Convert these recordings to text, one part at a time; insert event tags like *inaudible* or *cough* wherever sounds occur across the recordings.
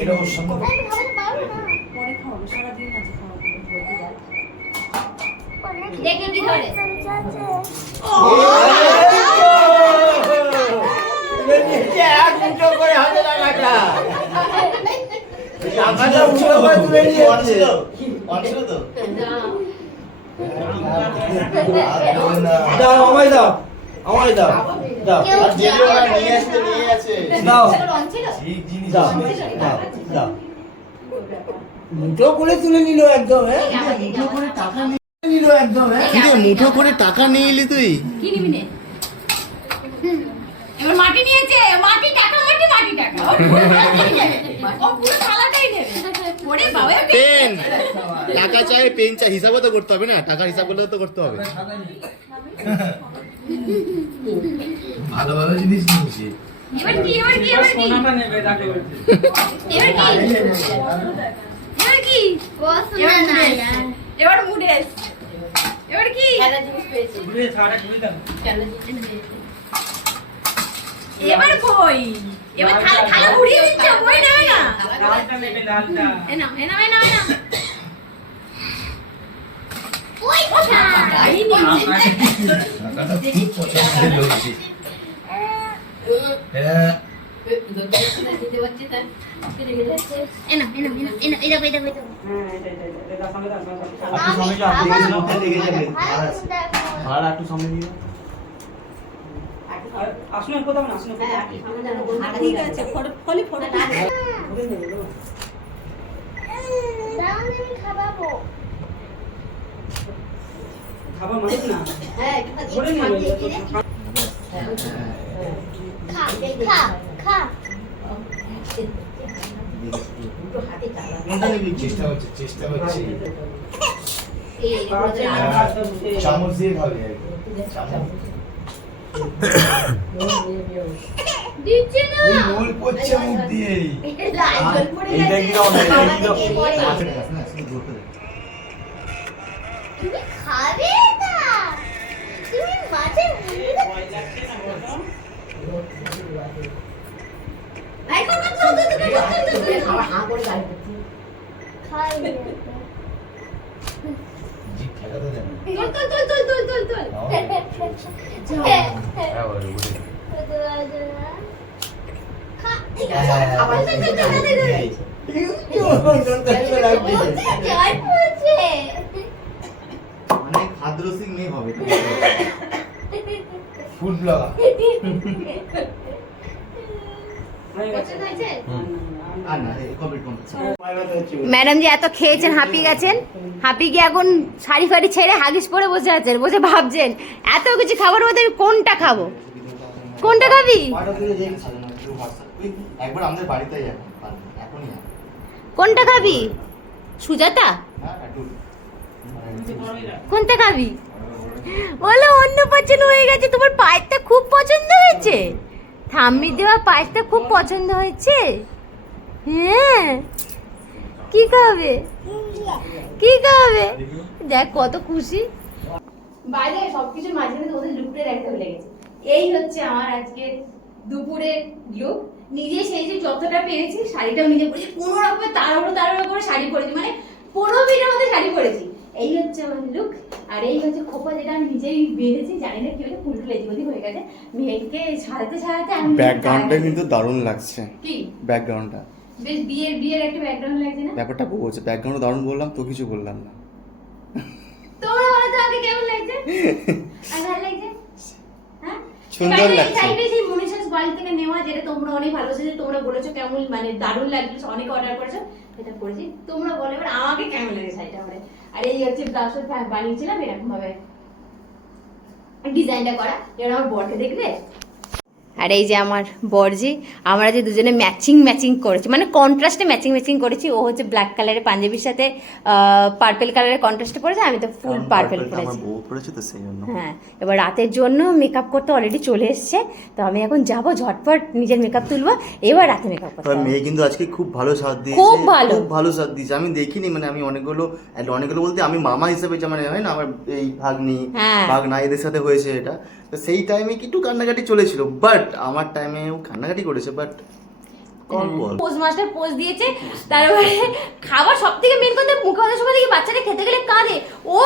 এটা ওর সঙ্গে পরে খাওয়াবো সারাদিন আছে খাওয়াবো দেখে কি ধরে? আমায় দাও আমায় দাও। দাও। কেউ দাও। দাও। দাও। দাও। মুঠো করে তুলে নিল একদম হ্যাঁ? মুঠো করে টাকা নিয়ে নিল একদম হ্যাঁ? কিরে মুঠো করে টাকা নিয়ে এলি তুই? কি নিবি নে? এবার মাটি নিয়েছে মাটি টাকা মাটি মাটি টাকা। ও পুরো থালাটাই নেবে। ও পুরো থালাটাই নেবে ওরে বাবা পেন টাকা চাই পেন চাই হিসাবও তো করতে হবে না। টাকার হিসাব করলেও তো করতে হবে। ভালো ভালো জিনিস নিয়েছি এবার কি এবার কি এবার কি? এবার কি? এবার কি? না এবার এবার কি? এবার কই এবার থালা থালা ঘুরিয়ে দিচ্ছে কই নেবে না। এ নাও এ নাও এ নাও ওই কথা তাই নিয়েছে টাকাটা খুব পছন্দের হয়েছে হ্যাঁ এ না এ না এ না এ না এটা এটা এটা আপনি সময় যাও আপনি এখানে মধ্যে ভাড়া একটু সময় দিয়ে ঠিক ফটো খা খা খা। কোনটা নিবি চেষ্টা হচ্ছে চেষ্টা হচ্ছে। চামচ দিয়ে খাবে দিচ্ছে না। মুখ দিয়ে। এইটা কি? এইটা কি পড়ে আচ্ছা। তুমি খাবে না তুমি মাঝে মুড়ি আই কর কর কর কর কর খাই জিভ ঠেকাতে দেন তোল তোল তোল তোল তোল তোল তোল হ্যাঁ বলে বলে মানে খাদ্র সিং মেয়ে হবে ফুড ব্লগার *laughs* আর না কমপ্লিট কমপ্লিট ম্যাডাম যে এত খেয়েছেন, হাঁপিয়ে গেছেন? হাঁপিয়ে গিয়ে এখন শাড়ি ফাড়ি ছেড়ে হাগিস পরে বসে আছেন, বসে ভাবছেন, এত কিছু খাবার মধ্যে আমি কোনটা খাব? কোনটা খাবি? কোনটা খাবি? সুজাতা? কোনটা খাবি? বলো অন্য পছন্দ হয়ে গেছে, তোমার পায়েরটা খুব পছন্দ হয়েছে। ঠাম্মি দেওয়া পায়েরটা খুব পছন্দ হয়েছে? হ্যাঁ। কি খাবে? কি খাবে? দেখ কত খুশি। বাইরে সবকিছু মাঝখানে ওদের লুকটা রাখতে ভুলে গেছে। এই হচ্ছে আমার আজকে দুপুরের লুক নিজে সেই যে যতটা পেরেছি শাড়িটাও নিজে পরেছি। কোনো রকমের তাড়াহুড়ো তাড়াহুড়ো করে শাড়ি পরেছি। মানে মিনিটের মধ্যে শাড়ি পরেছি। এই হচ্ছে আমার লুক আর এই হচ্ছে খোপা যেটা আমি নিজেই বেঁধেছি জানি না কি হয়েছে ফুল ফুল এদিক হয়ে গেছে। মেয়েকে সাজাতে সাজাতে আমি ব্যাকগ্রাউন্ডটা কিন্তু দারুণ লাগছে। কি? ব্যাকগ্রাউন্ডটা বেশ বিয়ের বিয়ের একটা ব্যাকগ্রাউন্ড লাগছে না? ব্যাপারটা বলছে ব্যাকগ্রাউন্ড দারুণ বললাম তো কিছু বললাম না। তোমরা বলো তো আগে কেমন লাগছে? আর ভালো লাগছে? হ্যাঁ? সুন্দর লাগছে। বাড়ি থেকে নেওয়া যেটা তোমরা অনেক ভালো যে তোমরা বলেছ কেমন মানে দারুণ লাগছে অনেক অর্ডার করেছ সেটা করেছি। তোমরা বলো এবার আমাকে কেমন লাগে শাড়িটা পরে আর এই হচ্ছে ব্লাউজটা বানিয়েছিলাম এরকম ভাবে ডিজাইনটা করা। যেন আমার বরকে দেখবে আর এই যে আমার বরজি আমরা যে দুজনে ম্যাচিং ম্যাচিং করেছি মানে কন্ট্রাস্টে ম্যাচিং ম্যাচিং করেছি। ও হচ্ছে ব্ল্যাক কালারের পাঞ্জাবির সাথে পার্পেল কালারের কন্ট্রাস্টে পরেছে আমি তো ফুল পার্পেল পরেছি হ্যাঁ এবার রাতের জন্য মেকআপ করতে অলরেডি চলে এসছে তো আমি এখন যাব ঝটপট নিজের মেকআপ তুলবো এবার রাতে মেকআপ করতে মেয়ে কিন্তু আজকে খুব ভালো সাথ দিয়েছে খুব ভালো। খুব ভালো সাথ দিয়েছে। আমি দেখিনি মানে আমি অনেকগুলো অনেকগুলো বলতে আমি মামা হিসেবে মানে হয় না আমার এই ভাগ্নি হ্যাঁ। ভাগনা এদের সাথে হয়েছে এটা। তো সেই টাইমে একটু কান্নাকাটি চলেছিল বাট আমার টাইমেও কান্নাকাটি করেছে বাট কল বল। পোজ মাস্টার পোজ দিয়েছে তারপরে খাবার সব থেকে মেন কথা মুখে সময় দেখি বাচ্চাটা খেতে গেলে কাঁদে। ও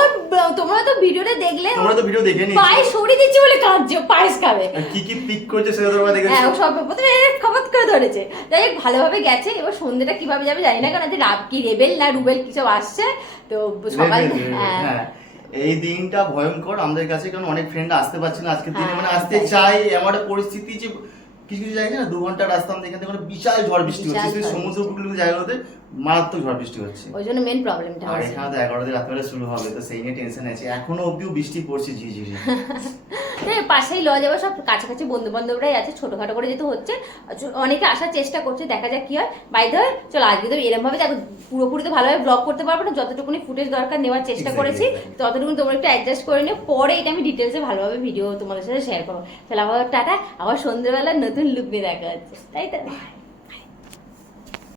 তোমরা তো ভিডিওটা দেখলে তোমরা তো ভিডিও দেখে পায়ে সরিয়ে দিচ্ছি বলে কাঁদছে পায়েস খাবে। কি কি পিক করেছে সেটা তোমরা হ্যাঁ দেখেছ সব প্রথমে খবর করে ধরেছে। যাই হোক ভালোভাবে গেছে এবার সন্ধ্যেটা কীভাবে যাবে জানি না কারণ রাব কি রেবেল না রুবেল কিছু আসছে তো সবাই হ্যাঁ। হ্যাঁ। এই দিনটা ভয়ঙ্কর। আমাদের কাছে কারণ অনেক ফ্রেন্ড আসতে পারছে না আজকের দিনে। হ্যাঁ, মানে আসতে চাই এমন একটা পরিস্থিতি যে কিছু কিছু জায়গায় না দু ঘণ্টা রাস্তা আমাদের এখান থেকে মানে বিশাল ঝড় বৃষ্টি হচ্ছে। সেই সমুদ্র উপকূলীয় জায়গাগুলোতে মারাত্মক ঝড় বৃষ্টি হচ্ছে। ওই জন্য মেন প্রবলেমটা আর এখানে তো এগারো দিন রাত্রে শুরু হবে তো সেই নিয়ে টেনশন আছে। এখনও অব্দিও বৃষ্টি পড়ছে ঝিঝিঝি *laughs* হ্যাঁ, পাশেই লজ আবার সব কাছাকাছি বন্ধু বান্ধবরাই আছে ছোটোখাটো করে যেহেতু হচ্ছে অনেকে আসার চেষ্টা করছে দেখা যাক কী হয়। বাইরে হয় চলো আজকে তো এরমভাবে দেখো পুরোপুরি তো ভালোভাবে ব্লগ করতে পারব না যতটুকুনি ফুটেজ দরকার নেওয়ার চেষ্টা করেছি ততটুকুনি ততটুকু তোমরা একটু অ্যাডজাস্ট করে নিও পরে এটা আমি ডিটেলসে ভালোভাবে ভিডিও তোমাদের সাথে শেয়ার করব। তাহলে আবার টাটা আবার সন্ধ্যেবেলা নতুন লুক নিয়ে দেখা হচ্ছে। তাই তো?